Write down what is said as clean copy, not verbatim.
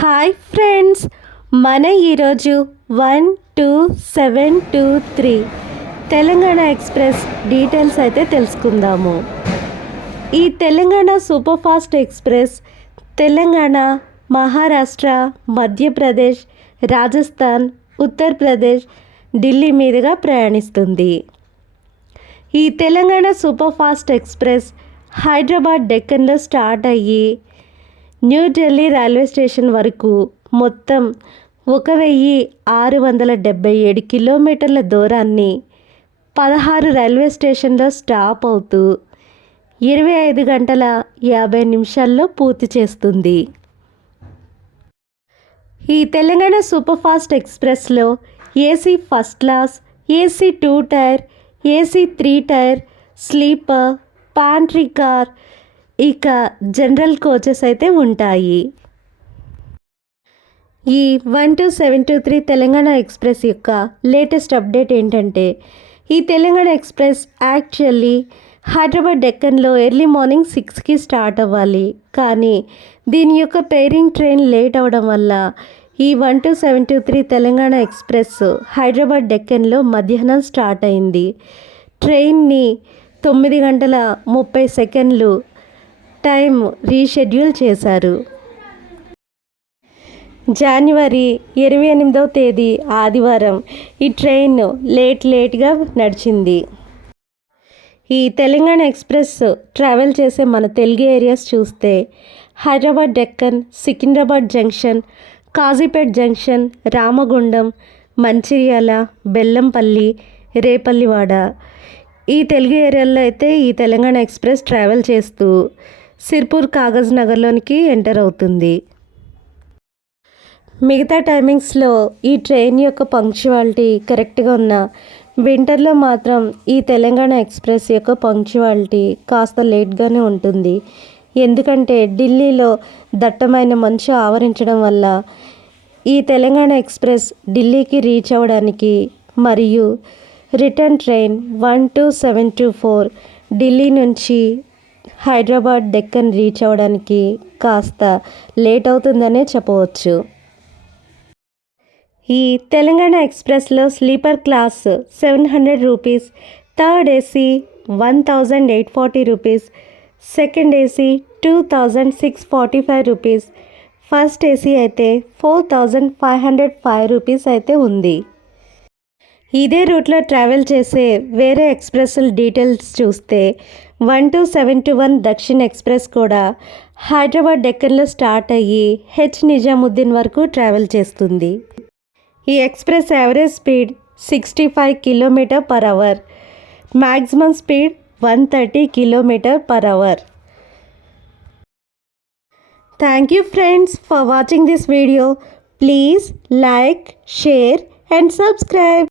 Hi friends, మన ఈరోజు 12723 Telangana express details అయితే తెలుసుకుందాము. ఈ Telangana super fast express Telangana, Maharashtra, Madhya Pradesh, Rajasthan, Uttar Pradesh, Delhi మీదుగా ప్రయాణిస్తుంది. ఈ Telangana super fast express Hyderabad డెక్కన్లో స్టార్ట్ అయ్యి న్యూఢిల్లీ రైల్వే స్టేషన్ వరకు మొత్తం 1677 కిలోమీటర్ల దూరాన్ని 16 రైల్వే స్టేషన్లో స్టాప్ అవుతూ 25 గంటల 50 నిమిషాల్లో పూర్తి చేస్తుంది. ఈ తెలంగాణ సూపర్ ఫాస్ట్ ఎక్స్ప్రెస్లో AC first class, AC 2 tier, AC 3 tier, sleeper, pantry car, ఇక జనరల్ కోచెస్ అయితే ఉంటాయి. ఈ 12723 తెలంగాణ ఎక్స్ప్రెస్ యొక్క లేటెస్ట్ అప్డేట్ ఏంటంటే, ఈ తెలంగాణ ఎక్స్ప్రెస్ యాక్చువల్లీ హైదరాబాద్ డెక్కన్లో ఎర్లీ మార్నింగ్ 6కి స్టార్ట్ అవ్వాలి. కానీ దీని యొక్క పేరింగ్ ట్రైన్ లేట్ అవ్వడం వల్ల ఈ 12723 తెలంగాణ ఎక్స్ప్రెస్ హైదరాబాద్ డెక్కన్లో మధ్యాహ్నం స్టార్ట్ అయింది. ట్రైన్ని 9 గంటల 30 సెకండ్లు టైం రీషెడ్యూల్ చేశారు. జనవరి 28వ తేదీ ఆదివారం ఈ ట్రైన్ లేట్గా నడిచింది. ఈ తెలంగాణ ఎక్స్ప్రెస్ ట్రావెల్ చేసే మన తెలుగు ఏరియాస్ చూస్తే హైదరాబాద్ డెక్కన్, సికింద్రాబాద్ జంక్షన్, కాజీపేట్ జంక్షన్, రామగుండం, మంచిర్యాల, బెల్లంపల్లి, రేపల్లివాడ, ఈ తెలుగు ఏరియాల్లో అయితే ఈ తెలంగాణ ఎక్స్ప్రెస్ ట్రావెల్ చేస్తూ సిర్పూర్ కాగజ్ నగర్లోనికి ఎంటర్ అవుతుంది. మిగతా టైమింగ్స్లో ఈ ట్రైన్ యొక్క పంక్చువాలిటీ కరెక్ట్గా ఉన్న, వింటర్లో మాత్రం ఈ తెలంగాణ ఎక్స్ప్రెస్ యొక్క పంక్చువాలిటీ కాస్త లేట్గానే ఉంటుంది. ఎందుకంటే ఢిల్లీలో దట్టమైన మంచు ఆవరించడం వల్ల ఈ తెలంగాణ ఎక్స్ప్రెస్ ఢిల్లీకి రీచ్ అవ్వడానికి మరియు రిటర్న్ ట్రైన్ 12724 ఢిల్లీ నుంచి హైదరాబాద్ డెక్కన్ రీచ్ అవ్వడానికి కాస్త లేట్ అవుతుందనే చెప్పవచ్చు. ఈ తెలంగాణ ఎక్స్ప్రెస్లో sleeper class 700 rupees, third AC 1840 rupees, second AC 2645 rupees, first AC అయితే 4505 రూపీస్ అయితే ఉంది. ఇదే రూట్లో ట్రావెల్ చేసే వేరే ఎక్స్ప్రెస్ల డీటెయిల్స్ చూస్తే 12721 దక్షిణ్ ఎక్స్ప్రెస్ కూడా హైదరాబాద్ డెక్కన్లో స్టార్ట్ అయ్యి హెచ్ నిజాముద్దీన్ వరకు ట్రావెల్ చేస్తుంది. ఈ express average speed 65 km/h, maximum speed 130 km/h. Thank you friends for watching this video. Please like, share and subscribe.